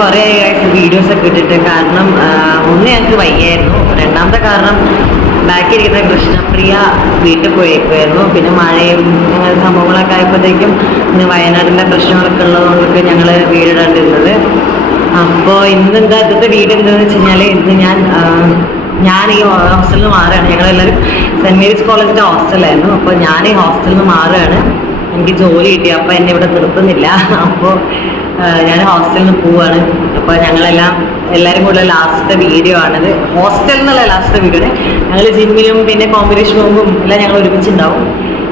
കുറേ വീഡിയോസൊക്കെ ഇട്ടിട്ട്. കാരണം ഒന്ന് ഞങ്ങൾക്ക് വയ്യായിരുന്നു, രണ്ടാമത്തെ കാരണം ബാക്കിയിരിക്കുന്ന കൃഷ്ണപ്രിയ വീട്ടിൽ പോയേക്കുമായിരുന്നു. പിന്നെ മഴയും അങ്ങനെ സംഭവങ്ങളൊക്കെ ആയപ്പോഴത്തേക്കും ഇന്ന് വയനാടിൻ്റെ പ്രശ്നങ്ങളൊക്കെ ഉള്ളതുകൊണ്ടൊക്കെ ഞങ്ങൾ വീടിടാണ്ടിരുന്നത്. അപ്പോൾ ഇന്നെന്താ ഇന്നത്തെ വീട് എന്താണെന്ന് വെച്ച് കഴിഞ്ഞാൽ ഇന്ന് ഞാൻ ഈ ഹോസ്റ്റലിൽ നിന്ന് മാറുകയാണ്. ഞങ്ങളെല്ലാവരും സെൻറ്റ് മേരീസ് കോളേജിൻ്റെ ഹോസ്റ്റലായിരുന്നു. അപ്പോൾ ഞാൻ ഈ ഹോസ്റ്റലിൽ നിന്ന് മാറുകയാണ്. എനിക്ക് ജോലി കിട്ടി, അപ്പോൾ എന്നെ ഇവിടെ നിർത്തുന്നില്ല. അപ്പോൾ ഞാൻ ഹോസ്റ്റലിൽ നിന്ന് പോവുകയാണ്. അപ്പോൾ എല്ലാവരും കൂടെ ലാസ്റ്റത്തെ വീഡിയോ ആണിത്. ഹോസ്റ്റലിൽ നിന്നുള്ള ലാസ്റ്റത്തെ വീഡിയോ ആണ്. ഞങ്ങൾ ജിമ്മിലും പിന്നെ കോമ്പറ്റീഷൻ പോകുമ്പം എല്ലാം ഞങ്ങൾ ഒരുമിച്ചുണ്ടാവും.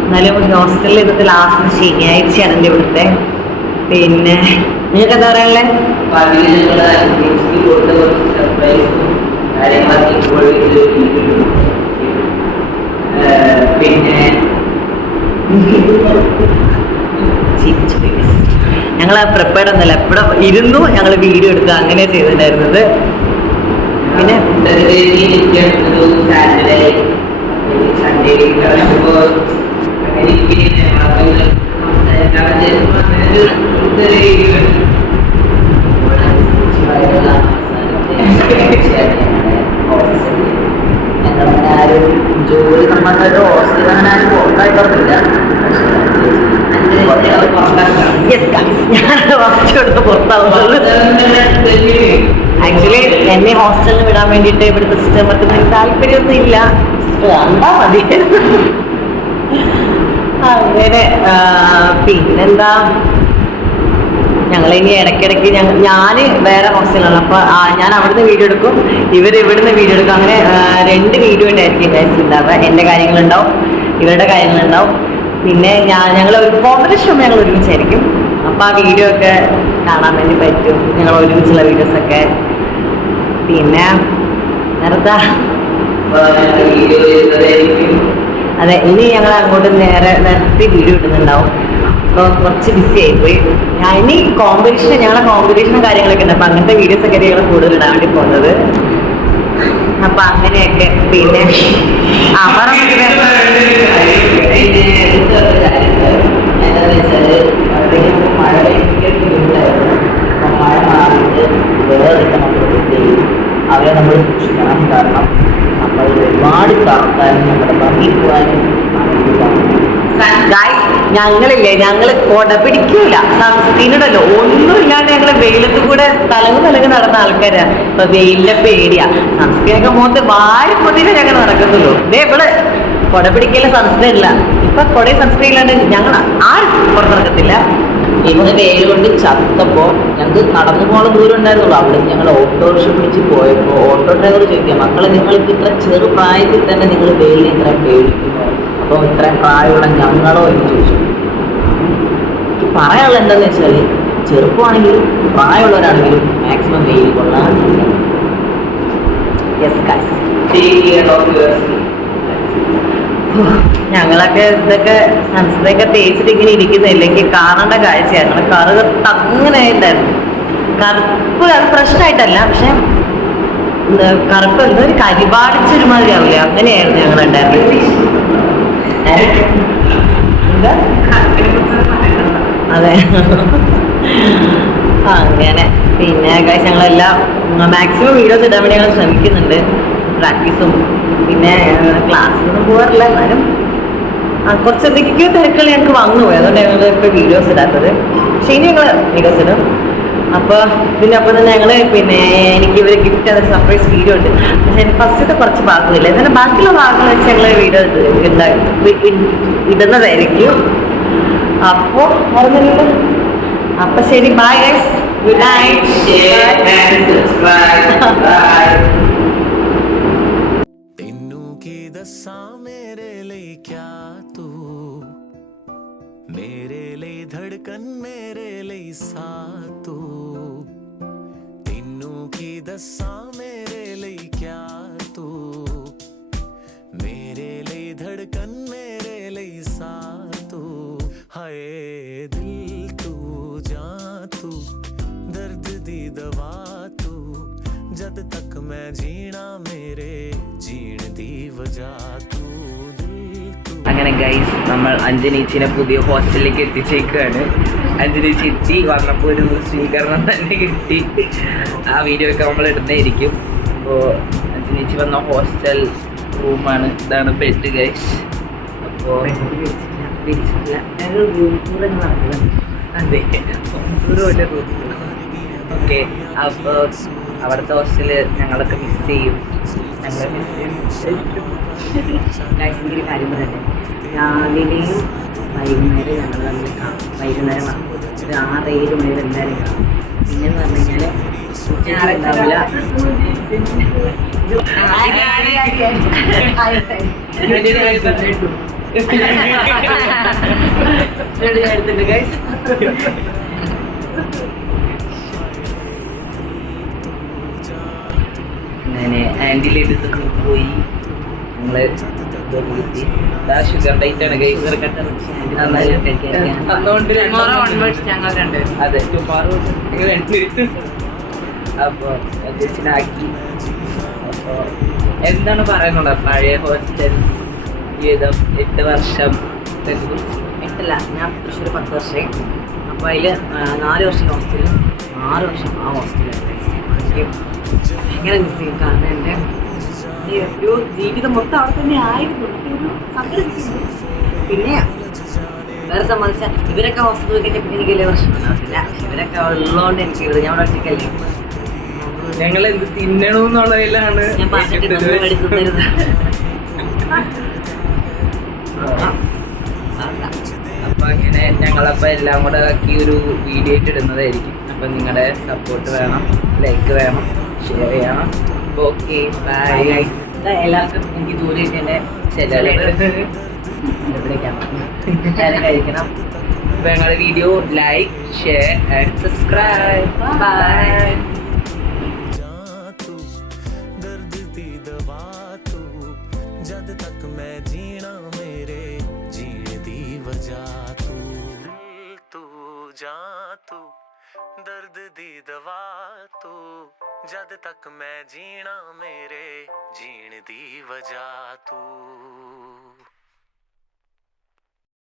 എന്നാലും ഹോസ്റ്റലിൽ ഇന്നത്തെ ലാസ്റ്റ് ശനിയാഴ്ചയാണ് എൻ്റെ ഇവിടുത്തെ. പിന്നെ നിങ്ങൾക്ക് എന്താ പറയാനുള്ളത്? പിന്നെ ഞങ്ങൾ പ്രിപ്പയർഡ് ഒന്നുമല്ല, ഇവിടെ ഇരുന്നു ഞങ്ങൾ വീഡിയോ എടുക്കുക അങ്ങനെ ചെയ്തിട്ടുണ്ടായിരുന്നത്. പിന്നെ ആരും ജോലി സംബന്ധമായിട്ട് ഹോസ്റ്റലിൽ അങ്ങനെ ആരും പുറത്തായിട്ടൊന്നുമില്ല. ഞാൻ ഫസ്റ്റ് എടുത്ത് പുറത്താവുന്നത്. ആക്ച്വലി എന്നെ ഹോസ്റ്റലിൽ വിടാൻ വേണ്ടിയിട്ട് ഇവിടുത്തെ സിസ്റ്റമർക്ക് താല്പര്യമൊന്നും ഇല്ല. കണ്ടാ മതി അങ്ങനെ. പിന്നെന്താ, ഞങ്ങളിനി ഇടയ്ക്കിടയ്ക്ക് ഞാൻ വേറെ ഹോസ്റ്റലാണ്. അപ്പോൾ ഞാൻ അവിടുന്ന് വീഡിയോ എടുക്കും, ഇവിടുന്ന് വീഡിയോ എടുക്കും. അങ്ങനെ 2 വീഡിയോ ഉണ്ടായിരിക്കും ഉണ്ടാവുക. എൻ്റെ കാര്യങ്ങളുണ്ടാവും, ഇവരുടെ കാര്യങ്ങളുണ്ടാവും. പിന്നെ ഞങ്ങൾ ഒരു കോമ്പറ്റീഷൻ ഞങ്ങൾ ഒരുമിച്ചായിരിക്കും. അപ്പോൾ ആ വീഡിയോ ഒക്കെ കാണാൻ വേണ്ടി പറ്റും, ഞങ്ങൾ ഒരുമിച്ചുള്ള വീഡിയോസൊക്കെ. പിന്നെ നേരത്തെ അതെ, ഇനി ഞങ്ങൾ അങ്ങോട്ട് നേരത്തെ വീഡിയോ ഇടുന്നുണ്ടാവും. അപ്പോൾ കുറച്ച് ബിസി ആയിപ്പോയി. ഇനി ഞങ്ങളെ കോമ്പറ്റീഷനും കാര്യങ്ങളൊക്കെ ഉണ്ട്. അപ്പം അങ്ങനത്തെ വീഡിയോസൊക്കെ ഞങ്ങൾ കൂടുതൽ ഇടാൻ വേണ്ടി പോകുന്നത്. അപ്പം അങ്ങനെയൊക്കെ. പിന്നെ എന്താണെന്ന് വെച്ചാൽ മഴ ഭയങ്കര ബുദ്ധിമുട്ടായിരുന്നു. അപ്പം മഴ മാറിയിട്ട് വേറെ അവരെ നമ്മൾ സൂക്ഷിക്കണം. കാരണം നമ്മൾ ഒരുപാട് കറക്കാനും നമ്മുടെ ഭംഗി പോകാനും ഞങ്ങൾ കൊട പിടിക്കൂല, സൺസ്ക്രീനിടല്ലോ, ഒന്നുമില്ലാണ്ട് ഞങ്ങൾ വെയിലത്ത് കൂടെ തലങ്ങ് നടന്ന ആൾക്കാരാണ്. ഇപ്പൊ വെയിലിന്റെ പേടിയാ. സൺസ്ക്രീനൊക്കെ മുഖത്ത് വാരിപ്പൊട്ടിയില്ല ഞങ്ങൾ നടക്കുന്നുള്ളൂ. ഇവിടെ കൊട പിടിക്കല സൺസ്ക്രീൻ ഇല്ല. ഇപ്പൊ കൊടയും സൺസ്ക്രീൻ ഇല്ലാണ്ട് ഞങ്ങൾ ആരും പുറത്തിറക്കത്തില്ല. ഇന്ന് വെയിൽ കൊണ്ട് ചത്തപ്പോൾ ഞങ്ങൾക്ക് നടന്നു പോകുന്ന ദൂരം ഉണ്ടായിരുന്നുള്ളൂ. അവിടെ ഞങ്ങൾ ഓട്ടോറിക്ഷ പിടിച്ച് പോയപ്പോൾ ഓട്ടോ ഡ്രൈവർ ചോദിക്കുക, മക്കളെ നിങ്ങൾക്ക് ഇത്ര ചെറുപ്രായത്തിൽ തന്നെ നിങ്ങൾ വെയിലിനെ ഇത്ര പേടിക്കുന്നു, അപ്പോൾ ഇത്രയും പ്രായമുള്ള ഞങ്ങളോ എന്ന് ചോദിച്ചു. എനിക്ക് പറയാനുള്ളത് എന്താണെന്ന് വെച്ചാൽ, ചെറുപ്പമാണെങ്കിലും പ്രായമുള്ളവരാണെങ്കിലും മാക്സിമം വെയിൽ കൊള്ളാറില്ല. ഞങ്ങളൊക്കെ ഇതൊക്കെ സൺസ്ക്രീനൊക്കെ തേച്ചിട്ട് ഇങ്ങനെ ഇരിക്കുന്നില്ലെങ്കിൽ കാണേണ്ട കാഴ്ചയായിരുന്നു. കറുകത്ത് അങ്ങനെ ഉണ്ടായിരുന്നു. കറുപ്പ് അത് പ്രശ്നമായിട്ടല്ല, പക്ഷെ കറുപ്പ് എന്തൊരു കരിപാടിച്ചൊരു മാതിരി ആവില്ല, അങ്ങനെയായിരുന്നു ഞങ്ങളുണ്ടായിരുന്നത്. അതെ അങ്ങനെ. പിന്നെ ഞങ്ങളെല്ലാം മാക്സിമം വീഡിയോസ് ഇടാൻ വേണ്ടി ഞങ്ങൾ ശ്രമിക്കുന്നുണ്ട്. പ്രാക്ടീസും പിന്നെ ക്ലാസ്സിലൊന്നും പോകാറില്ല. എന്നാലും കുറച്ച് എന്തൊക്കെയോ തിരക്കുകൾ ഞങ്ങൾക്ക് വന്നുപോയി. അതുകൊണ്ട് ഞങ്ങൾ ഇപ്പോൾ വീഡിയോസ് ഇടാത്തത്. പക്ഷേ ഇനി ഞങ്ങൾ വീഡിയോസ് ഇടും. അപ്പോൾ തന്നെ ഞങ്ങൾ എനിക്ക് ഇവർ ഗിഫ്റ്റ് അതൊരു സർപ്രൈസ് വീഡിയോ ഉണ്ട്. പക്ഷേ എനിക്ക് ഫസ്റ്റത്തെ കുറച്ച് ഭാഗമില്ല. എന്നാലും ബാക്കിയുള്ള ഭാഗങ്ങൾ വെച്ച് ഞങ്ങൾ വീഡിയോ ഇടുന്നതായിരിക്കും. അപ്പോൾ പറഞ്ഞല്ലോ. അപ്പോൾ ശരി, bye guys, good night, share and subscribe. Bye. मेरे लिए क्या तू, मेरे लिए धड़कन, मेरे लिए साथ तू, तेनू की दसा मेरे लिए क्या तू, मेरे लिए धड़कन, मेरे लिए साथ तू, हाय दिल तू जा तू, दर्द दी दवा तू, जद तक मैं जीना मेरे जीण दी वजह तू. അങ്ങനെ ഗൈസ്, നമ്മൾ അഞ്ജനീച്ചിനെ പുതിയ ഹോസ്റ്റലിലേക്ക് എത്തിച്ചേക്കാണ്. അഞ്ജലി ചിട്ടി വന്നപ്പോൾ ഒരു സ്വീകരണം തന്നെ കിട്ടി. ആ വീഡിയോ ഒക്കെ നമ്മൾ ഇടുന്നതായിരിക്കും. അപ്പോൾ അഞ്ജലിച്ചി വന്ന ഹോസ്റ്റൽ റൂമാണ്. ഇതാണ് ബെഡ് ഗൈസ്. അപ്പോൾ അതെ ഓക്കെ. അപ്പോൾ അവിടുത്തെ ഹോസ്റ്റല് ഞങ്ങളൊക്കെ മിസ് ചെയ്യും. ഞങ്ങൾ മിസ് ചെയ്യും. ഒരു കാര്യം പറയട്ടെ, രാവിലെയും വൈകുന്നേരം ഞങ്ങൾ തമ്മിൽ കാണും. വൈകുന്നേരം ഒരു 6-7 മണി വരെ എല്ലാവരും കാണും. പിന്നെന്ന് പറഞ്ഞു കഴിഞ്ഞാൽ ഉണ്ടാവില്ല. എടുത്തിട്ടുണ്ട് ഗൈസ്. അങ്ങനെ ആൻറ്റിൻ്റെ അടുത്ത് പോയി ഞങ്ങള് ഷുഗർ ഡൈറ്റ് ആണ് ഗൈസ്. അതുകൊണ്ട് അതെ ടുമാറോ ഞങ്ങൾ രണ്ടുപേരും അപ്പോൾ അധ്യക്ഷനാക്കി. അപ്പോൾ എന്താണ് പറയാനുള്ളത് പഴയ ഹോസ്റ്റൽ ജീവിതം 8 വർഷം? 8 ഞാൻ തൃശ്ശൂർ 10 വർഷമായി. അപ്പോൾ അതിൽ 4 വർഷം ഹോസ്റ്റലും 6 വർഷം ആ ഹോസ്റ്റലാണ്. എനിക്ക് ഭയങ്കര മിസ് ചെയ്യും. കാരണം എൻ്റെ ഈ ഒരു ജീവിതം മൊത്തം അവിടെ തന്നെ ആയിരുന്നു. പിന്നെ വേറെ സംബന്ധിച്ചാൽ ഇവരൊക്കെ ഹോസ്റ്റൽ കഴിഞ്ഞാൽ പിന്നെ എനിക്ക് വലിയ പ്രശ്നമുണ്ടാവില്ല. ഇവരൊക്കെ ഉള്ളതുകൊണ്ട് എനിക്ക് ഞാൻ അവിടെ ഒറ്റയ്ക്കല്ലേ. ഞങ്ങൾ എന്ത് തിന്നണമെന്നുള്ളതിലാണ് ഞാൻ പറഞ്ഞിട്ട് എടുത്തരുത്. അപ്പൊ അങ്ങനെ ഞങ്ങളപ്പോൾ എല്ലാം കൂടെ ആക്കി ഒരു വീഡിയോ ആയിട്ട് ഇടുന്നതായിരിക്കും. അപ്പം നിങ്ങളുടെ സപ്പോർട്ട് വേണം, ലൈക്ക് വേണം, ഷെയർ ചെയ്യണം. Okay bye. എല്ലാവർക്കും എനിക്ക് ദൂരേക്ക് എൻ്റെ കഴിക്കണം. അപ്പൊ ഞങ്ങളുടെ video like, share and subscribe. Bye. दर्द दी दवा तू जद तक मैं जीना मेरे जीने दी वजह तू तू जा तू दर्द दी दवा तू जद तक मैं जीना मेरे जीने दी वजह तू.